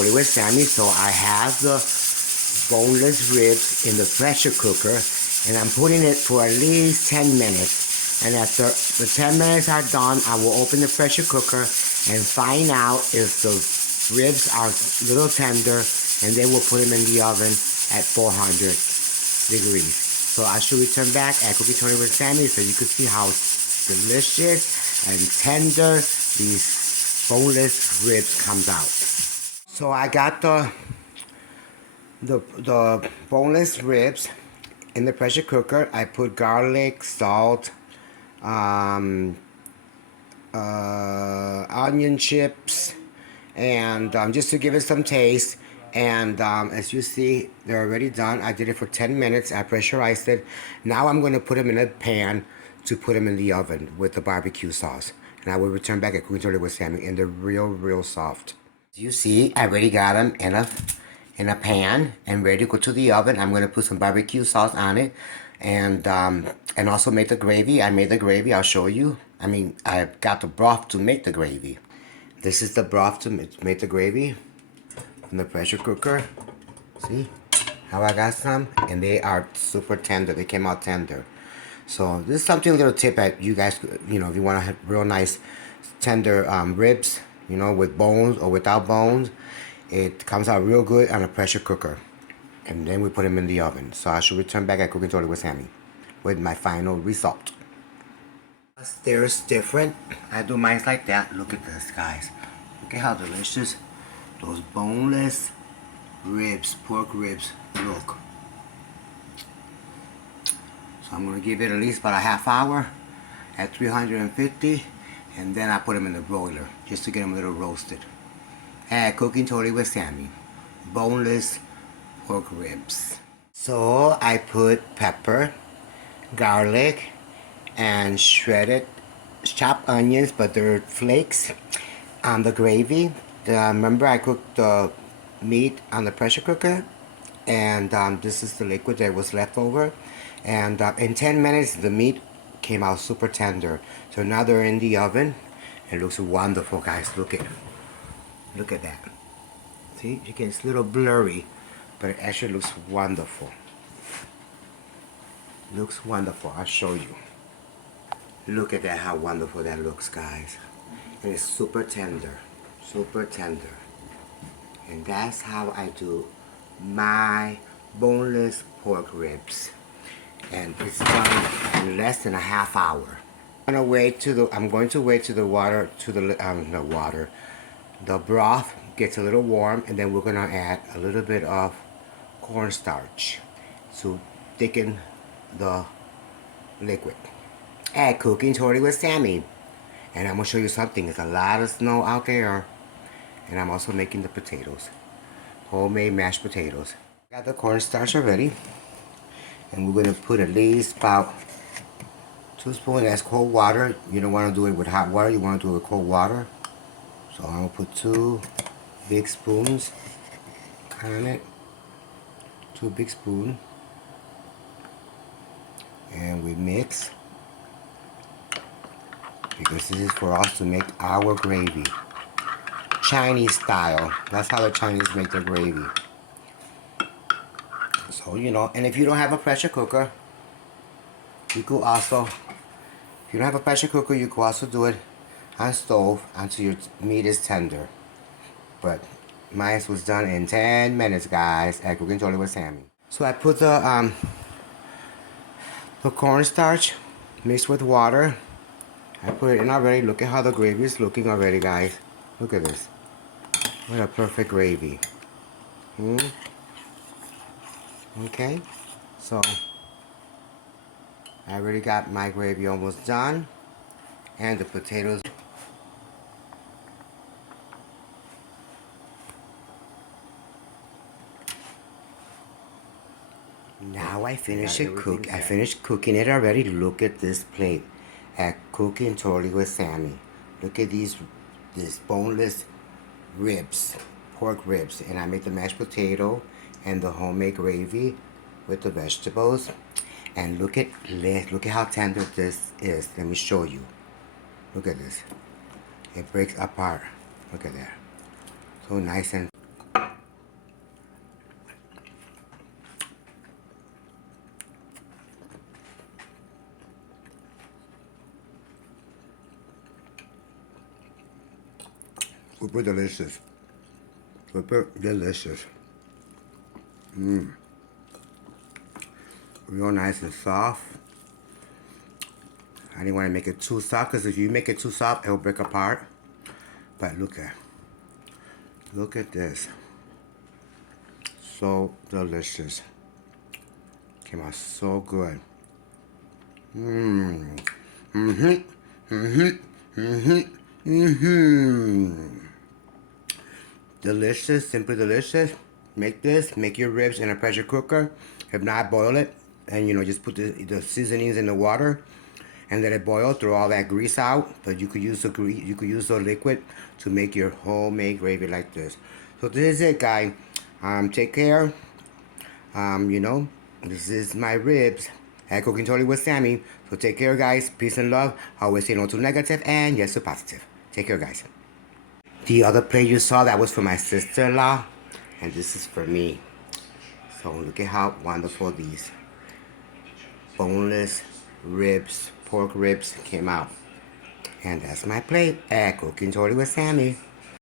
Totally with Sammy. So I have the boneless ribs in the pressure cooker, and I'm putting it for at least 10 minutes. And after the 10 minutes are done, I will open the pressure cooker and find out if the ribs are a little tender, and then we'll put them in the oven at 400 degrees. So I should return back at Cooking Tony with Sammy so you can see how delicious and tender these boneless ribs comes out. So I got the boneless ribs in the pressure cooker. I put garlic, salt, onion chips, and just to give it some taste. And as you see, they're already done. I did it for 10 minutes. I pressurized it. Now I'm going to put them in a pan to put them in the oven with the barbecue sauce. And I will return back at Cooking Tony with Sammy, and they're real soft. As you see, I already got them in a pan and ready to go to the oven. I'm going to put some barbecue sauce on it, and also make the gravy. I made the gravy. I'll show you. I mean, I got the broth to make the gravy. This is the broth to make the gravy in the pressure cooker. See how I got some? And they are super tender. They came out tender. So this is something, a little tip that you guys, if you want to have real nice tender ribs, with bones or without bones, it comes out real good on a pressure cooker. And then we put them in the oven. So I should return back at Cooking Tony with Sammy with my final result. There's different. I do mine like that. Look at this, guys. Look at how delicious those boneless ribs, pork ribs, look. So I'm going to give it at least about a half hour at 350, and then I put them in the broiler just to get them a little roasted. At Cooking Totally with Sammy, boneless pork ribs. So I put pepper, garlic, and shredded chopped onions, but they're flakes, on the gravy. Remember, I cooked the meat on the pressure cooker, and this is the liquid that was left over. And in 10 minutes, the meat came out super tender. So now they're in the oven. It looks wonderful, guys. Look at that. See, it's a little blurry, but it actually looks wonderful. Looks wonderful. I'll show you. Look at that, how wonderful that looks, guys. And it's super tender. Super tender. And that's how I do my boneless pork ribs. And it's done in less than a half hour. I'm going to wait till the broth gets a little warm, and then we're going to add a little bit of cornstarch to thicken the liquid. At Cooking Totally with Sammy. And I'm going to show you something. There's a lot of snow out there. And I'm also making the potatoes. Homemade mashed potatoes. Got the cornstarch already. And we're going to put at least about 2 spoons. That's cold water. You don't want to do it with hot water. You want to do it with cold water. So I'm going to put 2 big spoons on it. 2 big spoons. And we mix. Because this is for us to make our gravy. Chinese style. That's how the Chinese make their gravy. So, and if you don't have a pressure cooker, you could also, if you don't have a pressure cooker, you could also do it on stove until your meat is tender. But mine was done in 10 minutes, guys, at Cooking Totally with Sammy. So I put the cornstarch mixed with water. I put it in already. Look at how the gravy is looking already, guys. Look at this. What a perfect gravy. Okay. So, I already got my gravy almost done. And the potatoes. Now I finished cooking it already. Look at this plate. At Cooking Totally with Sammy. Look at these boneless ribs, pork ribs, and I make the mashed potato and the homemade gravy with the vegetables. And look at how tender this is. Let me show you. Look at this. It breaks apart. Look at that. So nice and Super delicious. Super delicious. Real nice and soft. I didn't want to make it too soft because if you make it too soft, it'll break apart. But look at this. So delicious. Came out so good. Delicious, simply delicious. Make this, make your ribs in a pressure cooker. If not, boil it. And just put the seasonings in the water and let it boil, throw all that grease out. But you could use the liquid to make your homemade gravy like this. So this is it, guys. Take care. This is my ribs at Cooking Totally with Sammy. So take care, guys. Peace and love. Always say no to negative and yes to positive. Take care, guys. The other plate you saw, that was for my sister-in-law, and this is for me. So look at how wonderful these boneless ribs, pork ribs came out. And that's my plate at Cooking Totally with Sammy.